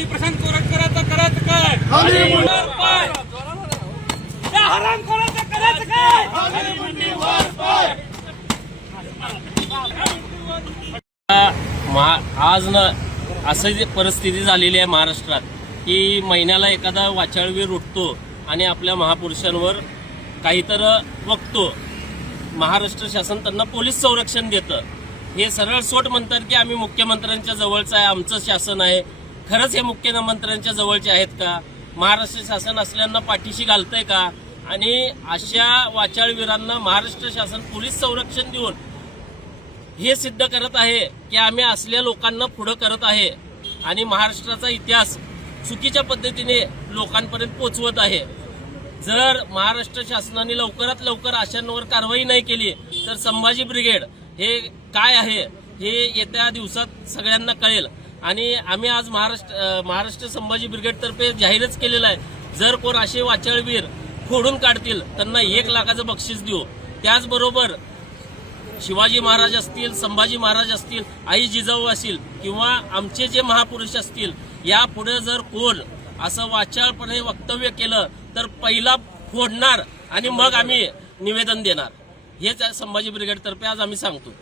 आणि प्रशांत कोरटकरांचं करायचं काय खाली मुंडी. वर पाय. त्या करायचं काय महा- आज न असं जी परिस्थिती झालेली आहे महाराष्ट्रात की महिन्याला एखादा वाचाळवीर उठतो आणि आपल्या महापुरुषांवर काहीतर वक्तो. महाराष्ट्र शासन त्यांना पोलीस संरक्षण देतं. हे सरळ सोट म्हणतात की आम्ही मुख्यमंत्र्यांच्या जवळचं आहे आमचं शासन आहे. खरंच हे मुख्यमंत्र्यांच्या जवळचे आहेत का? महाराष्ट्र शासन असल्यांना पाठीशी घालतंय का? आणि अशा वाचाळवीरांना महाराष्ट्र शासन पोलीस संरक्षण देऊन हे सिद्ध करत आहे की आम्ही असल्या लोकांना पुढं करत आहे. आणि महाराष्ट्राचा इतिहास चुकीच्या पद्धतीने लोकांपर्यंत पोचवत आहे. जर महाराष्ट्र शासनाने लवकरात लवकर अशांवर कारवाई नाही केली तर संभाजी ब्रिगेड हे काय आहे हे येत्या दिवसात सगळ्यांना कळेल. आणि आम्ही आज महाराष्ट्र महाराष्ट्र संभाजी ब्रिगेडतर्फे जाहीरच केलेलं आहे. जर कोण असे वाचाळवीर फोडून काढतील त्यांना एक लाखाचं बक्षीस देऊ. त्याचबरोबर शिवाजी महाराज असतील संभाजी महाराज असतील आई जिजाऊ असतील किंवा आमचे जे महापुरुष असतील यापुढे जर कोण असं वाचाळपणे वक्तव्य केलं तर पहिला फोडणार आणि मग आम्ही निवेदन देणार. हेच संभाजी ब्रिगेडतर्फे आज आम्ही सांगतो.